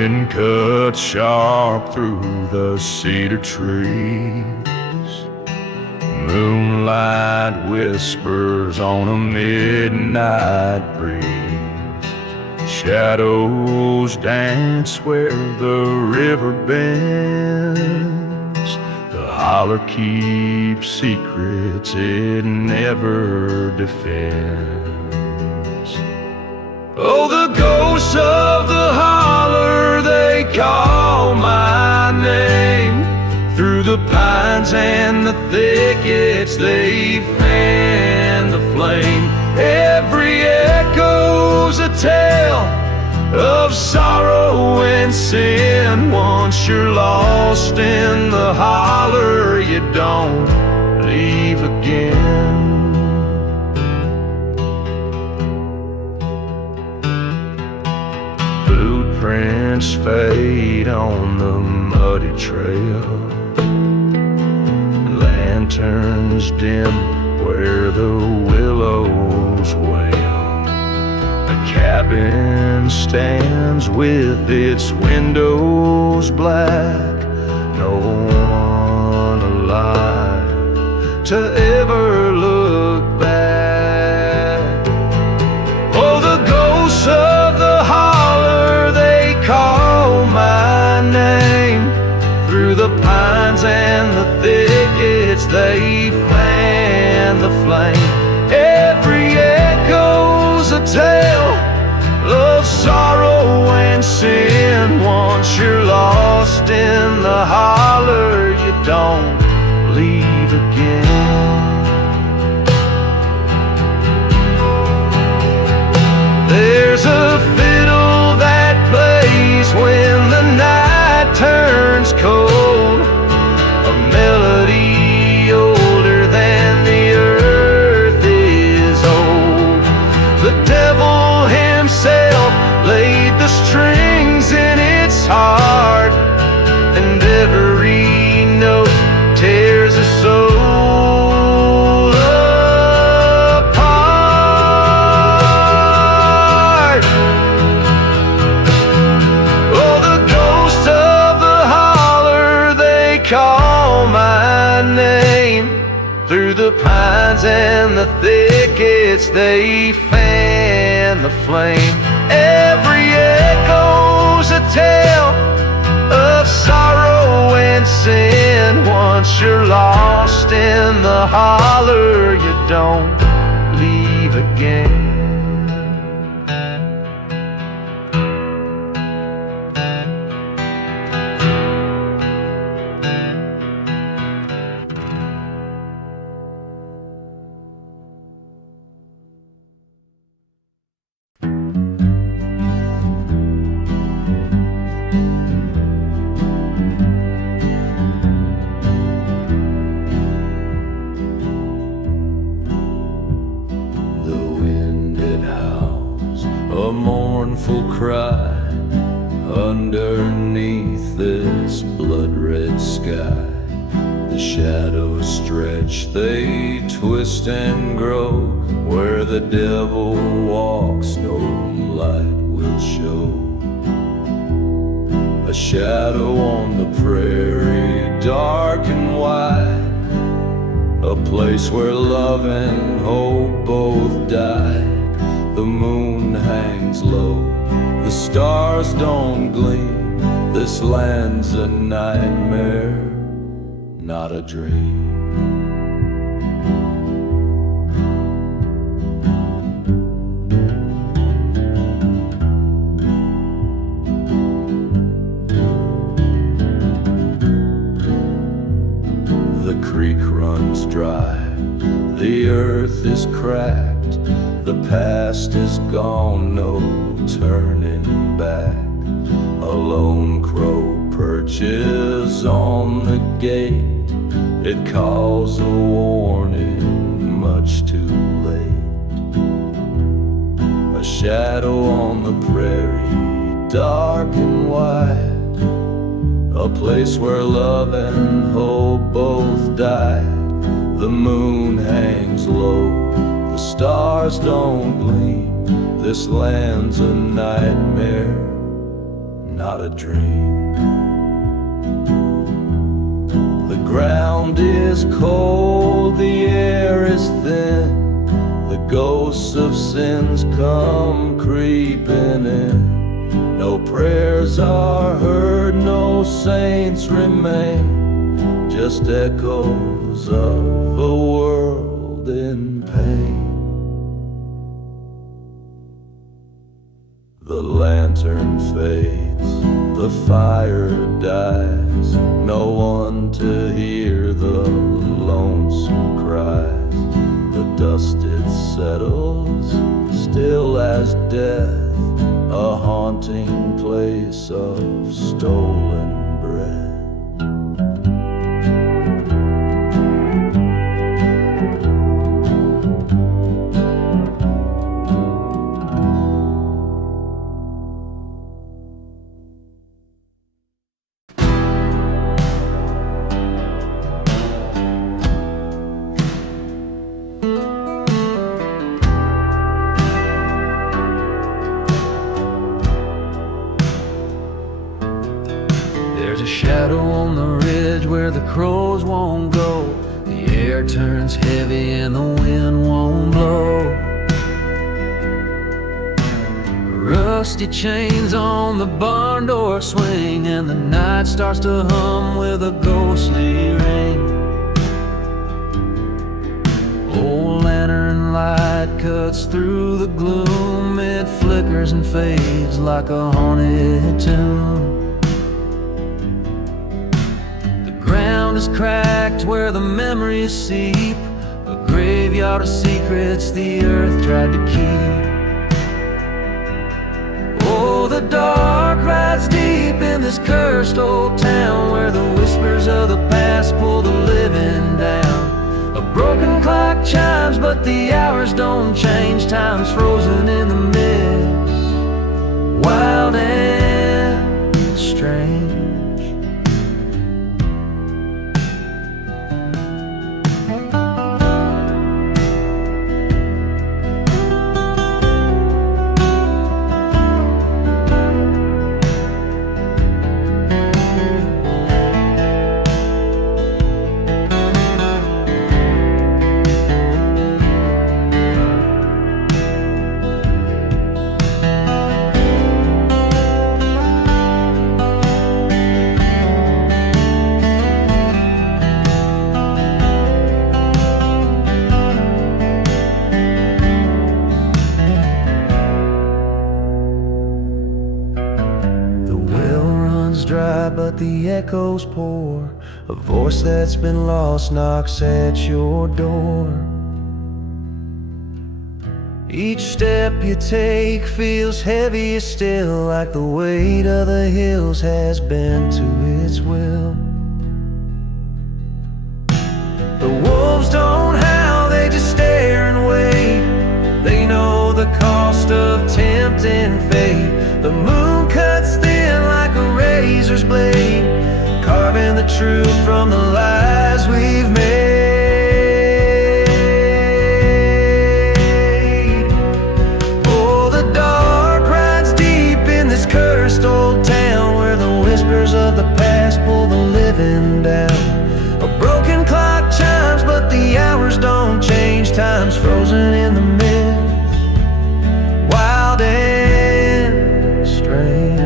wind cuts sharp through the cedar trees. Moonlight whispers on a midnight breeze. Shadows dance where the river bends. The holler keeps secrets it never defends. Oh, the ghosts of the holler, they call my name. Through the pines and the thickets, they fan the flame. Every echo's a tale of sorrow and sin. Once you're lost in the holler, you don't leave again. Footprints fade on the muddy trail. Lanterns dim where the willows wail. A cabin stands with its windows black. No one alive to ever look back. Oh, the ghosts of the holler, they call my name. Through the pines and the thickets, they fan the flame. Every echo's a tale of sorrow and sin. Once you're lost in the holler, you don't leave again. There's a fiddle that plays when the night turns cold, a melody older than the earth is old. The devil himself laid the strings in its heart, and every note tears a soul apart. Oh, the ghost of the holler, they call my name. Through the pines and the thickets, they fan the flame. Every echo's a tale of sorrow and sin. Once you're lost in the holler, you don't leave again. A mournful cry underneath this blood-red sky. The shadows stretch, they twist and grow. Where the devil walks, no light will show. A shadow on the prairie, dark and wide. A place where love and hope both died. The moon hangs low, the stars don't gleam. This land's a nightmare, not a dream. The creek runs dry, the earth is cracked. The past is gone, no turning back. A lone crow perches on the gate. It calls a warning, much too late. A shadow on the prairie, dark and wide. A place where love and hope both died. The moon hangs low, the stars don't gleam. This land's a nightmare, not a dream. The ground is cold, the air is thin, the ghosts of sins come creeping in. No prayers are heard, no saints remain, just echoes of a world in pain. The lantern fades, the fire dies, no one to hear the lonesome cries. The dust it settles, still as death, a haunting place of stolen breath. There's a shadow on the ridge where the crows won't go. The air turns heavy and the wind won't blow. Rusty chains on the barn door swing, and the night starts to hum with a ghostly ring. Old lantern light cuts through the gloom, it flickers and fades like a haunted tomb. Ground is cracked where the memories seep, a graveyard of secrets the earth tried to keep. Oh, the dark rides deep in this cursed old town, where the whispers of the past pull the living down. A broken clock chimes, but the hours don't change. Time's frozen in the mist, wild and strange. Dry, but the echoes pour. A voice that's been lost knocks at your door. Each step you take feels heavier still, like the weight of the hills has bent to its will. The wolves don't howl, they just stare and wait. They know the cost of tempting fate. The moon cuts thin like a razor's blade, carving the truth from the lies we've made. Oh, the dark rides deep in this cursed old town, where the whispers of the past pull the living down. A broken clock chimes, but the hours don't change. Time's frozen in the mist, wild and strange.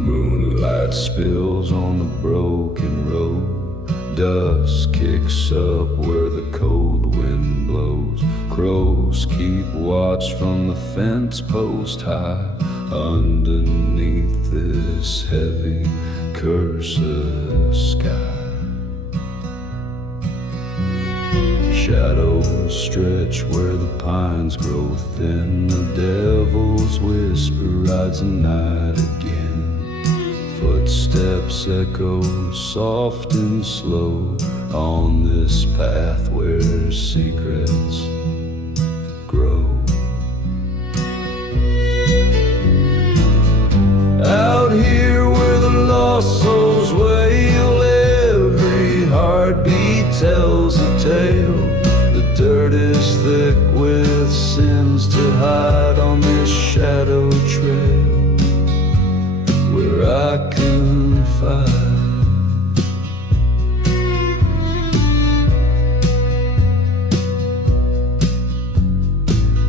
Moonlight spills on the broken road, dust kicks up where the cold wind blows. Crows keep watch from the fence post high, underneath this heavy curse of sky. Shadows stretch where the pines grow thin, the devil's whisper rides the night again. steps echo soft and slow on this path where secrets grow. Out here where the lost souls wail, every heartbeat tells a tale. The dirt is thick with sins to hide on this shadow trail where I confide.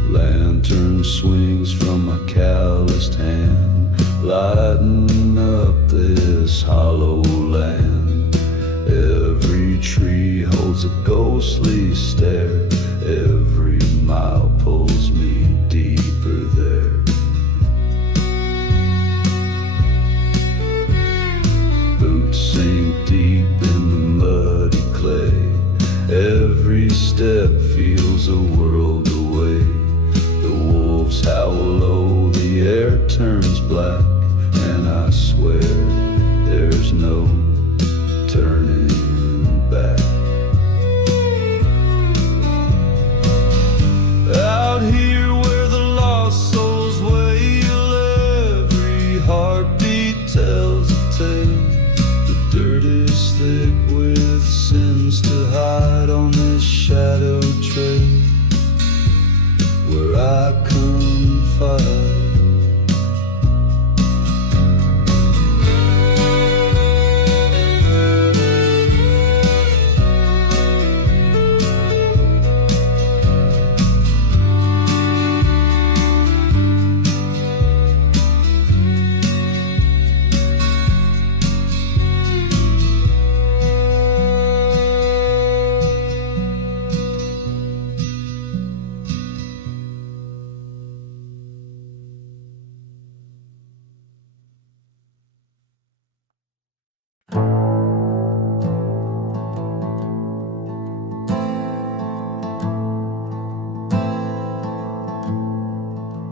Lantern swings from my calloused hand, lighting up this hollow land. Every tree holds a ghostly stare, every mile pulls me deeper there. Boots sink deep in the muddy clay, every step feels a world away. The wolves howl low, the air turns black, and I swear there's no turning back. Out here where the lost souls wail, every heartbeat tells a tale. The dirt is thick with sins to hide on this shadow trail where I confide.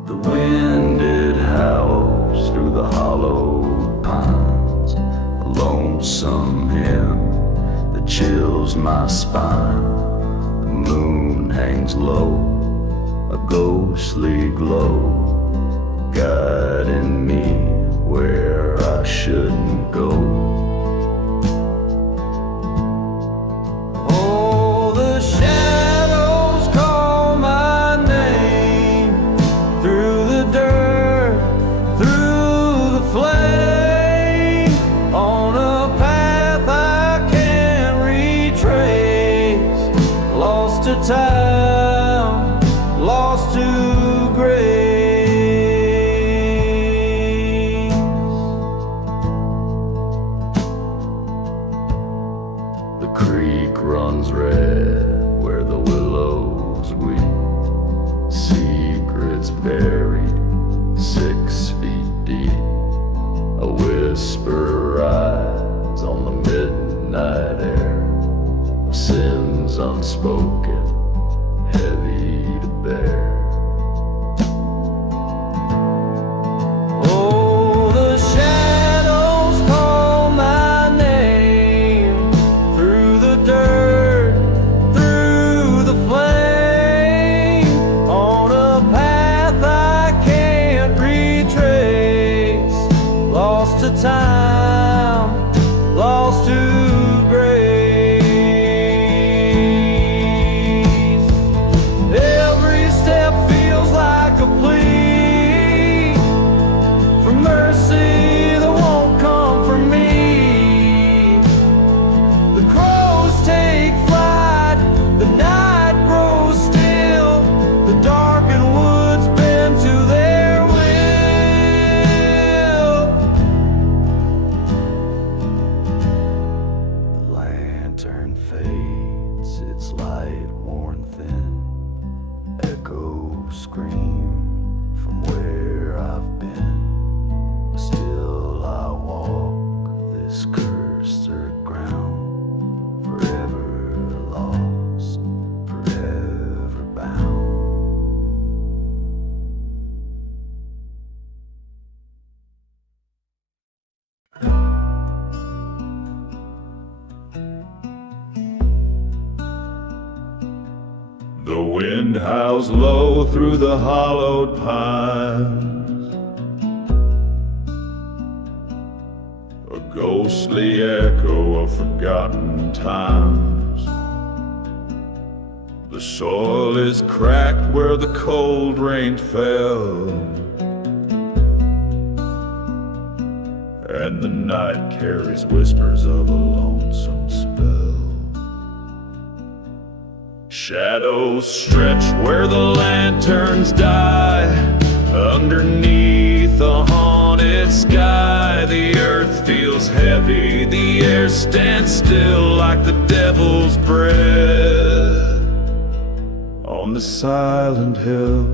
The wind, it howls through the hollowed pines, a lonesome hymn that chills my spine. The moon hangs low, a ghostly glow, guiding me where I shouldn't go. Oh, the shadows call my name through the dirt, through the flame, on a path I can't retrace, lost to time, lost to grace. The creek runs red where the willows weep, secrets buried 6 feet deep. A whisper rides on the midnight air, of sins unspoken, heavy to bear. Oh, the shadows call my name through the dirt, through the flame, on a path I can't retrace, lost to time, lost to grace. Every step The wind howls low through the hollowed pines, a ghostly echo of forgotten times. The soil is cracked where the cold rain fell, and the night carries whispers of a lonesome spell. Shadows stretch where the lanterns die, underneath a haunted sky. The earth feels heavy, the air stands still like the devil's breath on the silent hill.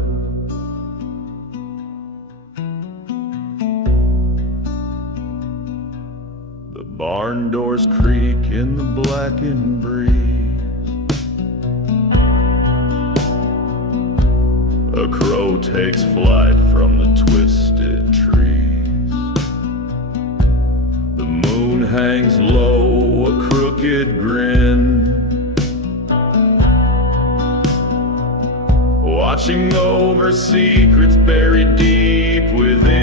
The barn doors creak in the blackened breeze. A crow takes flight from the twisted trees. The moon hangs low, a crooked grin, watching over secrets buried deep within.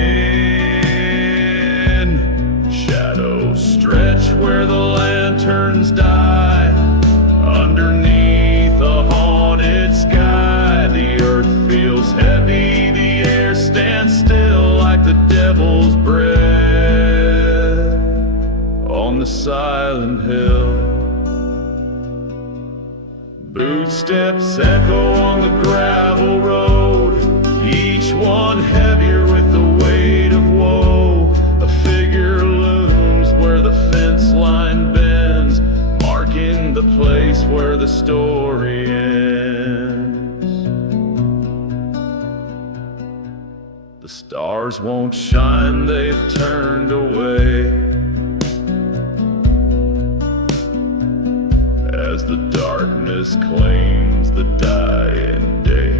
Shadows stretch where the lanterns die, underneath a haunted sky. The earth feels heavy, the air stands still like the devil's breath on the silent hill. Footsteps echo on the gravel road, each one heavier with the weight of woe. A figure looms where the fence line bends, marking the place where the story ends. The stars won't shine, they've turned away, as the darkness claims the dying day.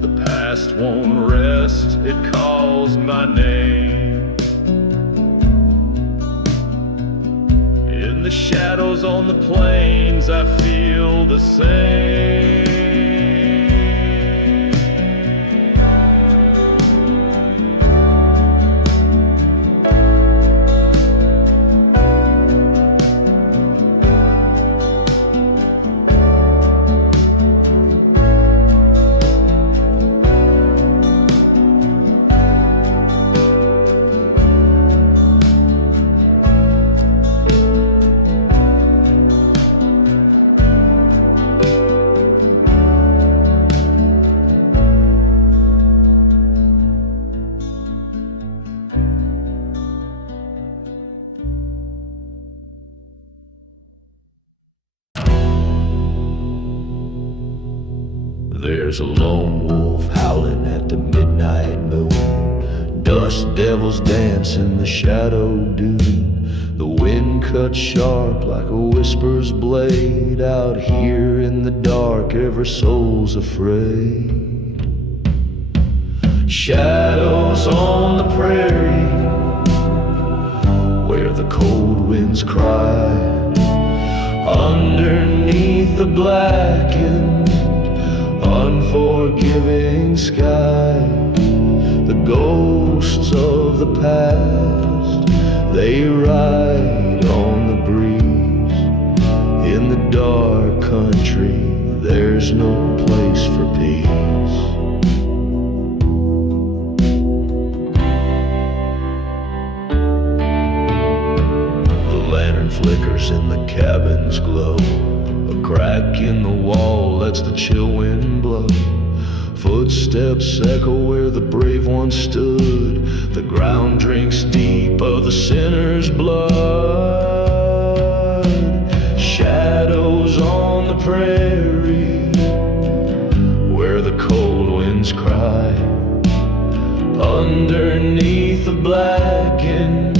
The past won't rest, it calls my name. In the shadows on the plains, I feel the same. There's a lone wolf howling at the midnight moon. Dust devils dance in the shadow dune. The wind cuts sharp like a whisper's blade. Out here in the dark, every soul's afraid. Shadows on the prairie, where the cold winds cry. Underneath the blackened, unforgiving sky, the ghosts of the past, they ride on the breeze. In the dark country, there's no place for peace. The lantern flickers in the cabin's glow. A crack in the wall lets the chill wind blow. Footsteps echo where the brave one stood. The ground drinks deep of the sinner's blood. Shadows on the prairie, where the cold winds cry. Underneath the blackened,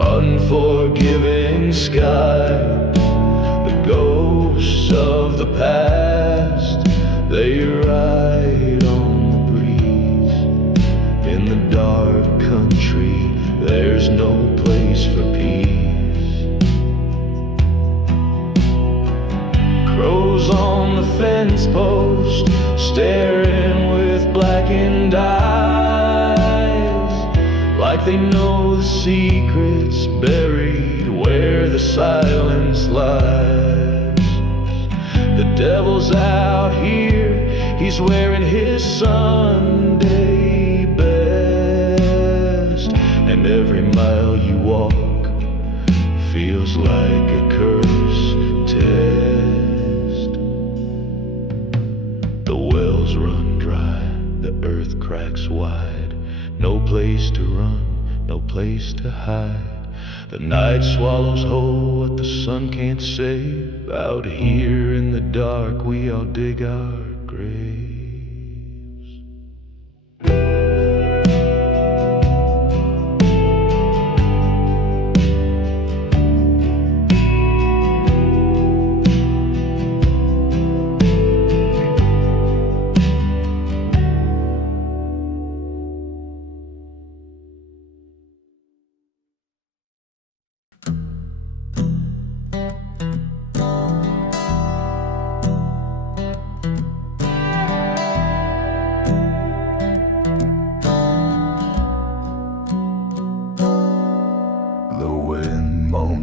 unforgiving sky, ghosts of the past, they ride on the breeze. In the dark country, there's no place for peace. Crows fence post, staring with blackened eyes, like they know the secrets buried where the silence lies. The devil's out here, he's wearing his Sunday best, and every mile you walk feels like a curse test. The wells run dry, the earth cracks wide, no place to run, no place to hide. The night swallows whole what the sun can't save. Out here in the dark we all dig our graves.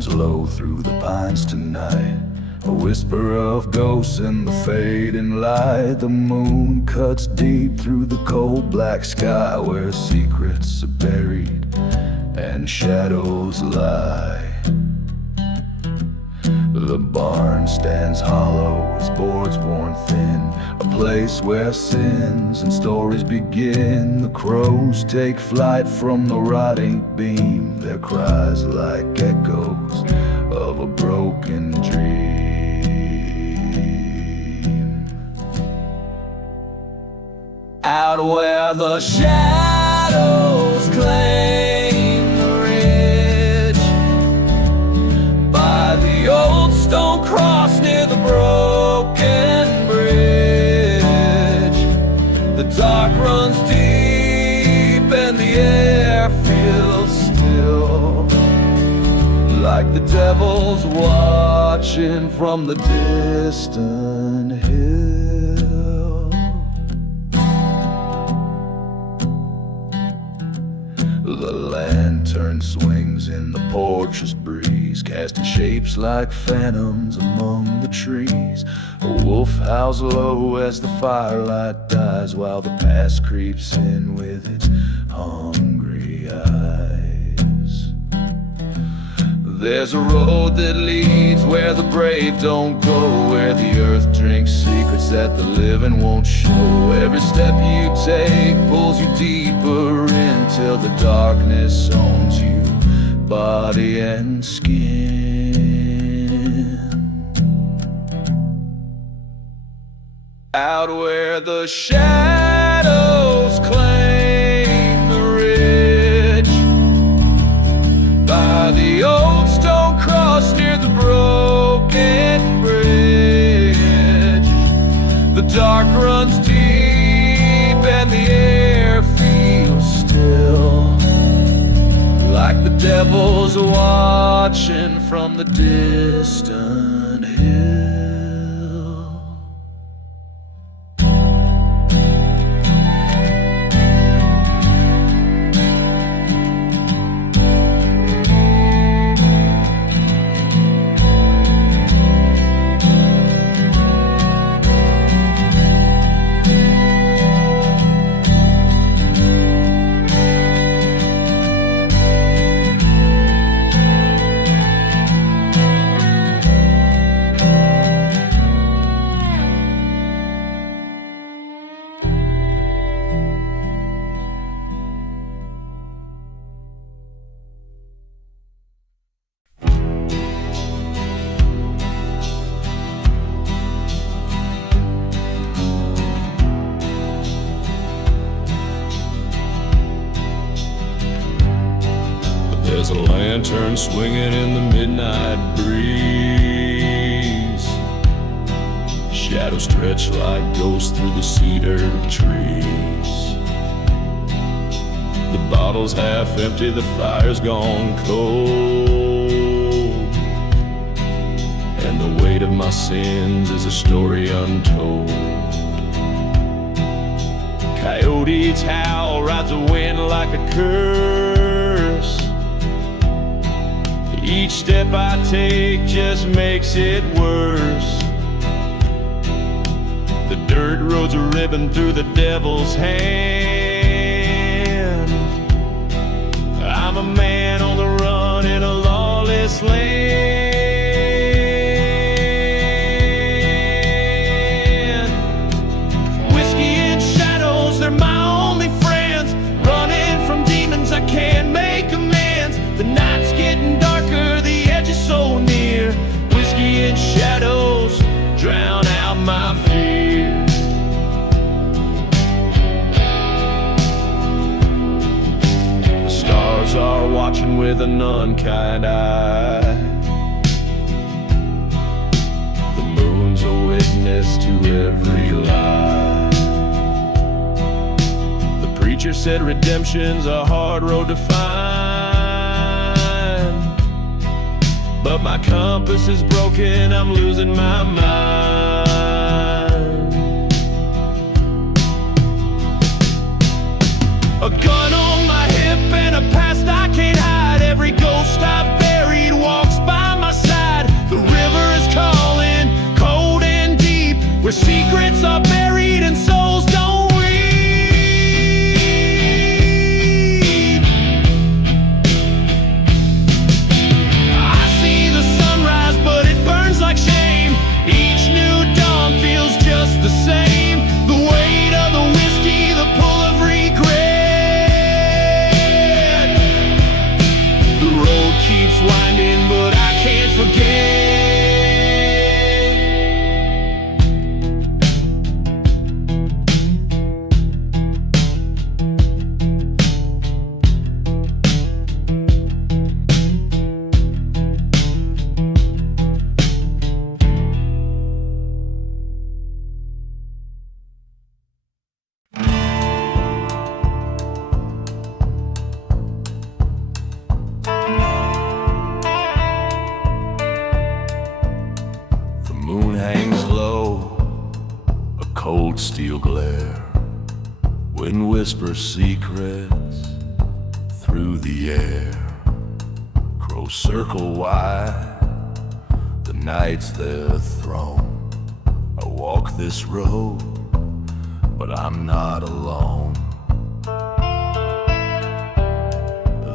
Low through the pines tonight, a whisper of ghosts in the fading light. The moon cuts deep through the cold black sky, where secrets are buried and shadows lie. The barn stands hollow, its boards worn thin, a place where sins and stories begin. The crows take flight from the rotting beam, their cries like echoes of a broken dream. Out where the shadows claim the ridge, by the old stone cross near the broken bridge, the dark runs deep and the air feels still, like the devil's watching from the distant hill. The lantern swings in the porch's breeze, casting shapes like phantoms among the trees. A wolf howls low as the firelight dies, while the past creeps in with its hungry eyes. There's a road that leads where the brave don't go, where the earth drinks secrets that the living won't show. Every step you take pulls you deeper in, till the darkness owns you, body and skin. Out where the shadows claim the ridge, by the old stone cross near the broken bridge, the dark runs deep and the air feels still, like the devil's watching from the distant hill. There's a lantern swinging in the midnight breeze, shadows stretch like ghosts through the cedar trees. The bottle's half empty, the fire's gone cold, and and the weight of my sins is a story untold. Coyotes howl, rides the wind like a curse. Each step I take just makes it worse. The dirt road's a ribbon through the devil's hand. I'm a man on the run in a lawless land. Whiskey and shadows, they're my only friends. Running from demons, I can't make amends. The night's getting darker, the edge is so near. Whiskey and shadows drown out my fear. The stars are watching with an unkind eye. The moon's a witness to every lie. The preacher said redemption's a hard road to find, but my compass is broken, I'm losing my mind. A gun on my hip and a past I can't hide. Every ghost I've buried walks by my side. The river is calling, cold and deep, where secrets are buried and souls don't weep. I see the sunrise, but it burns like shame. Each new dawn feels just the same. The weight of the whiskey, the pull of regret. The road keeps winding, but I can't forget. The moon hangs low, a cold steel glare. Wind whispers secrets through the air. Crows circle wide, the night's their throne. I walk this road, but I'm not alone.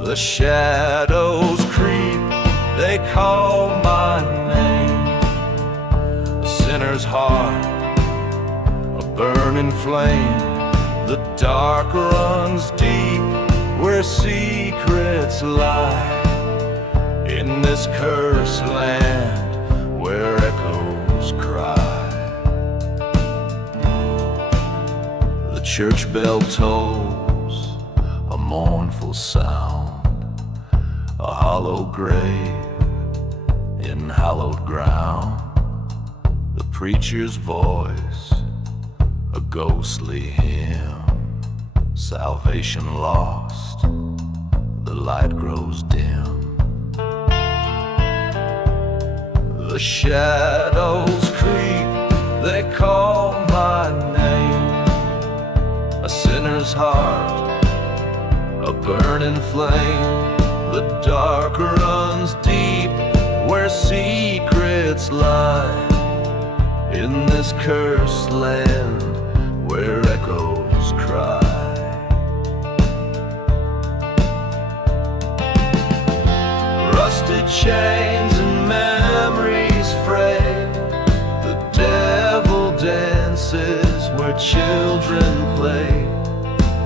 The shadows creep, they call my name. A sinner's heart, a burning flame. The dark runs deep where secrets lie. In this cursed land where echoes cry. The church bell tolls a mournful sound. A hollow grave in hallowed ground. The preacher's voice, a ghostly hymn. Salvation lost, the light grows dim. The shadows creep, they call my name. A sinner's heart, a burning flame. The dark runs deep where secrets lie. In this cursed land where echoes cry. Rusted chains and memories fray. The devil dances where children play.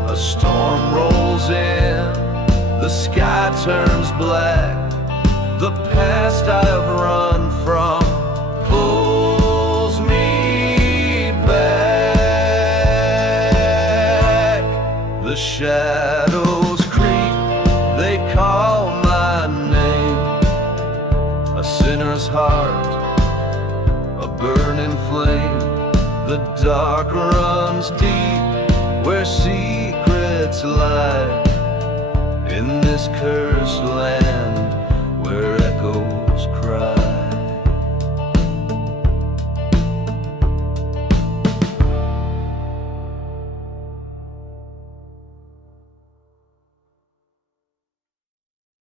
A storm rolls in, the sky turns black. The past I've run from pulls me back. The shadows creep, they call my name. A sinner's heart, a burning flame. The dark runs deep where secrets lie. In this cursed land